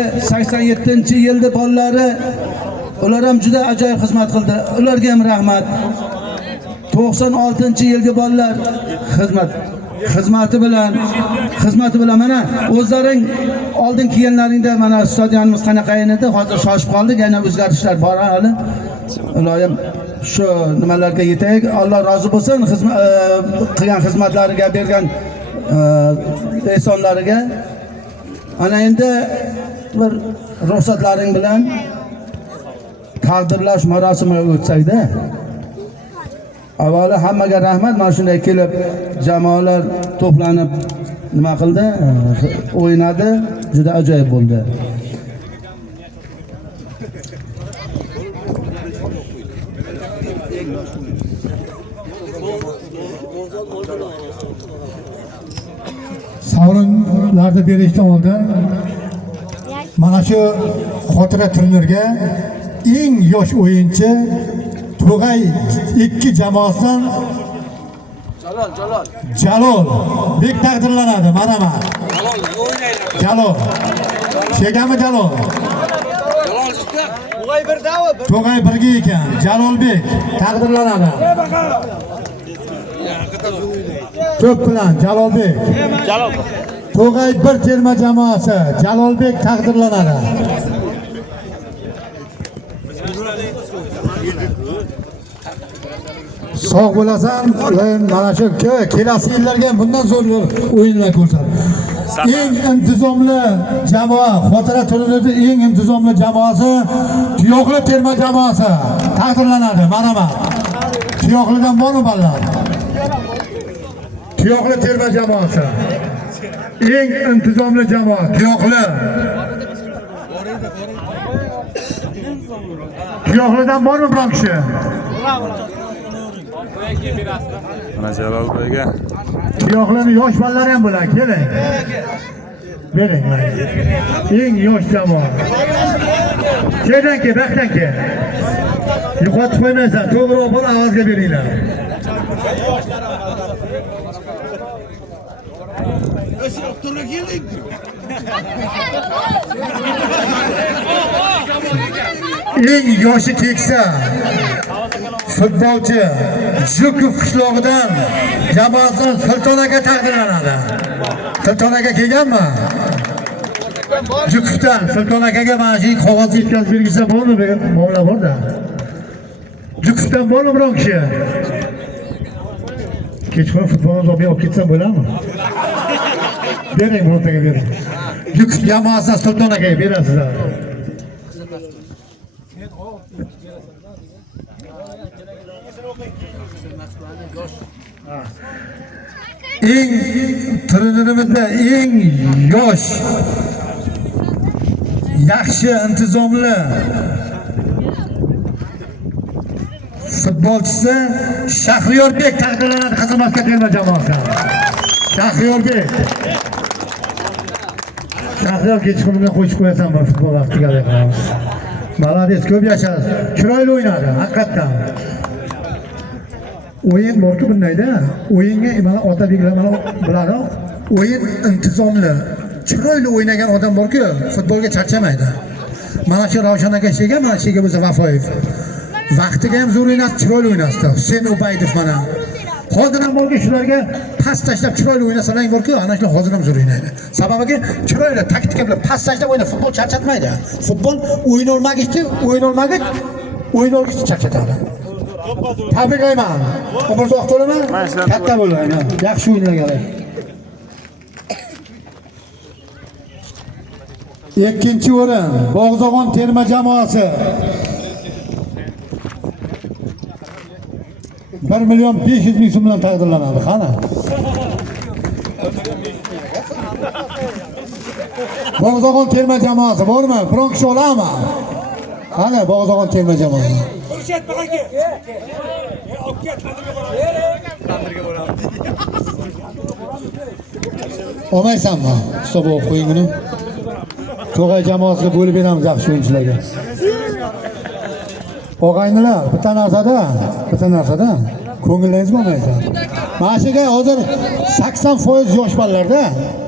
87-yilda bolalari ular ham juda ajoyib xizmat qildi. Ularga ham rahmat. 96-yilgi bolalar xizmati bilan mana o'zlaring oldin kelganlaringda mana stadionimiz qanaqa edi, hozir shoshib qoldik, yana o'zgarishlar bor hali. Iloyim shu nimalarga yetaylik. Alloh rozi bo'lsin qilgan xizmatlariga, bergan ehsonlariga. Ana endi bir ruxsatlaring bilan taqdirlash marosimiga o'tsakda. Avvalo hammaga rahmat, mana shunday kelib jamoalar to'planib nima qildi, o'ynadi, juda ajoyib bo'ldi. Sovrinlarni berishdan oldin mana shu xotira turniriga eng yosh o'yinchi Tug'ay 2 jamoasidan Jalol bek taqdirlanadi. Mana. Jalol. Kelganmi Jalol? Tug'ay birga ekan. Jalolbek taqdirlanadi. Ko'p bilan Jalolbek. Tug'ay 1 terma jamoasi Jalolbek taqdirlanadi. Sog' bo'lasan, mana shu kelasi yillarga bundan zo'r o'yinlar ko'rsat. Eng intizomli jamoa, xotira turnirida eng intizomli jamoasi Tuyoqli terma jamoasi taqdirlanadi. Mana. Tuyoqlidan bormi ballar? Tuyoqli terma jamoasi. Eng intizomli jamoa Tuyoqli. Tuyoqlidan bormi biron kishi? Mana Jalolboyga Tuyoqlarni yosh bolalar ham bo'ladi. Keling. Bering. Eng yosh jamoa. Kedan ke, baxtdan ke. Yo'qotib qo'ymaysan. To'g'ri bo'l, ovozga beringlar. Eng yoshi keksa futbolchi Jukov qishlog'idan jamoasidan Sulton aka taqdirlanadi. Sulton aka kelganmi? Jukovdan Sulton akaga mana shu qog'ozni yetkazib bergizsa bo'lmi? Muomala bor-da. Jukovdan bormi biron kishi? Kechqurun futbolni olib ketsam bo'ladimi? Bering, birontaga bering. Jukov jamoasidan Sulton akaga berasizlar. Eng turnirimizda eng yosh, yaxshi, intizomli futbolchisi Shahriyorbek taqdirlanadi Qizilmakka terma jamoasi. Shahriyorbek. Shahriyor kechqurunga qo'shib qo'yasan bu futbol vaqtiga qilamiz. Malades, ko'p yashas. Chiroyli o'ynadi, haqiqatan. O'yin borki bundayda, o'yinga mana Otabeklar mana biladi. O'yin intizomli, chiroyli o'ynagan odam borki, futbolga charchamaydi. Mana shu Ravshan aka shega, mana shega bo'lsa Vafoyev. Vaqtiga ham zo'r o'ynadi, chiroyli o'ynadi. Sen Ubaydov mana. Hozir ham borki shularga pas tashlab chiroyli o'ynasalar borki, ana shular hozir ham zo'r o'ynaydi. Sababiga chiroyli taktika bilan pas tashlab o'ynab futbol charchatmaydi. Futbol o'yin olmagich charchatadi. Tabriklayman. Umrzoq to'laman. Katta bo'ladi. Yaxshi o'ynaganlar. Ikkinchi o'rin Bog'zog'on terma jamoasi. 1,500,000 so'm bilan taqdirlanadi. Qani? Bog'zog'on terma jamoasi bormi? Biron kishi oladimi? Qani Bog'zog'on terma jamoasi? Olmaysanmi? Hisob olib qo'ying buni. Tug'ay jamoasiga bo'lib beramiz yaxshi o'yinchilarga. Og'aynilar, bitta narsada ko'ngilingizga olmaydi. Mana shuga hozir 80% yosh bolalarda,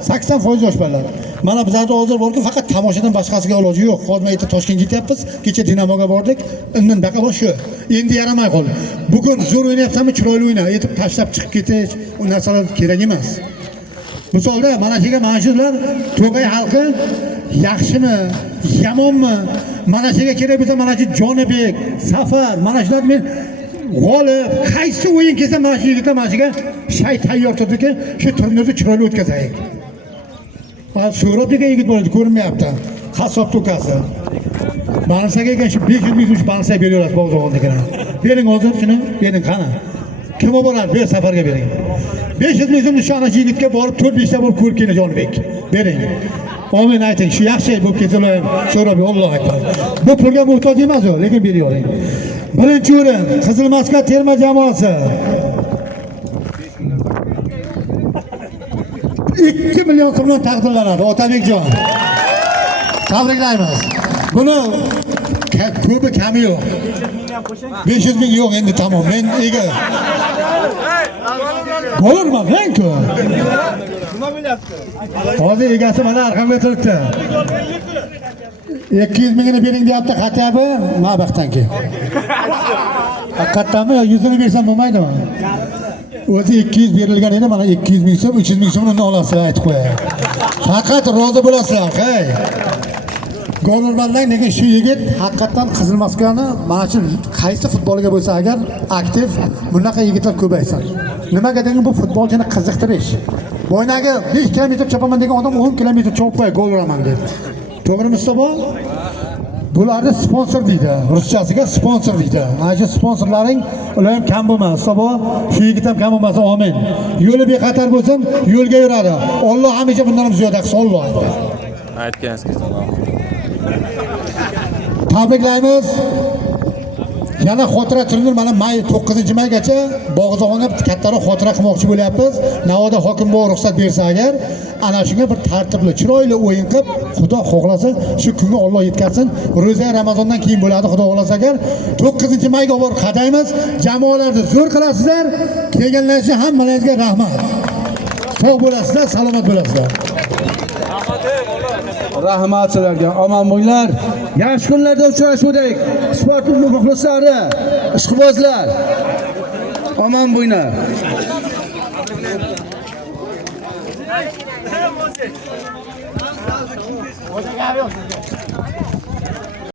80% yosh bolalar. Mana bizlarda hozir borki faqat tomoshadan boshqasiga iloji yo'q. Hozir aytib Toshkentga ketyapmiz, kecha Dinamoga bordik, undan baqa bor shu. Endi yaramay qoldi. Bugun zo'r o'ynayapsanmi, chiroyli o'yna, aytib tashlab chiqib ketish, u narsalar kerak emas. Misolda mana shular To'qay xalqi yaxshimi, yomonmi? Mana shuga kerak bo'lsa mana shu Jonibek, Safar, mana shular men g'olib, qaysi o'yin kelsa mana shu yigitlar mana shuga shay tayyor turdiki, shu turnirni chiroyli o'tkazaylik. So'rab degan yigit bo'ladi, ko'rinmayapti. Qassob to'kasi. Bansaga ekan shu 500 ming so'm bansa beraverasiz bog'zog'ondagilar. Bering hozir shuni, bering qani. Kim boradi? Ber Safarga bering. 500 ming so'mni shu ana shu yigitga borib 4-5 ta bo'lib ko'rib keling Jonibek. Bering. Amin ayting, shu yaxshi bo'lib ketsalar, so'rab Alloh akbar. Bu pulga muhtoj emas u, lekin beravering. Birinchi o'rin Qizil Maskat terma jamoasi. 2 million so'mdan taqdirlanadi Otabekjon. Tabriklaymiz. Buni ko'pi kami yo'q. 500 ming yo'q endi tamom. Men ega. Bo'lurmi men-ku? Nima bo'lyapti? Hozir egasi mana arqamga turibdi. 200 mingini bering deyapti, xatabi, mabaqdan keyin. Haqiqatdanmi yo 100 ni bersam bo'lmaydimi? O'zi 200 berilgan edi, mana 200 ming so'm, 300 ming so'mni olasizlar, aytib qo'yay. Faqat rozi bo'lasizlar, hey. Go'rurmandan lekin shu yigit haqiqatan Qizil Maskani mana shu qaysi futbolga bo'lsa agar aktiv, bunaqa yigitlar ko'paysin. Nimaga degan bu futbolchini qiziqtirish. Bo'ynaga 5 kilometr chopaman degan odam 10 kilometr chopib qo'yay, gol uraman deb. To'g'rimi Mustafa? Bularni sponsor deydi. Ruschasiga sponsor deydi. Mana shu sponsorlaring ular ham kam bo'lmas. Mustafa, shu yigit ham kam bo'lmasa, amin. Yo'li bexatar bo'lsin, yo'lga yuradi. Alloh hamisha bundan ham ziyoda qilsin, Alloh. Aytganingiz salom. Tabriklaymiz. Yana xotira turnir mana may 9-maygacha Bog'izog'onga kattaroq xotira qilmoqchi bo'lyapmiz. Navoda hokim bu ruxsat bersa agar, ana shunga bir tartibli, chiroyli o'yin qilib, Xudo xohlasa shu kunga Alloh yetkazsin. Ro'za Ramazondan keyin bo'ladi, Xudo xohlasa agar 9-mayga borib qadaymiz. Jamoalarni zo'r qilasizlar. Kelganlar uchun hammalaringizga rahmat. Sog' bo'lasizlar, salomat bo'lasizlar. Rahmat sizlarga. Omon bo'linglar. Yaxshi kunlarda uchrashuvdik. Sport muxlislari, ishqibozlar. Omon bo'linglar.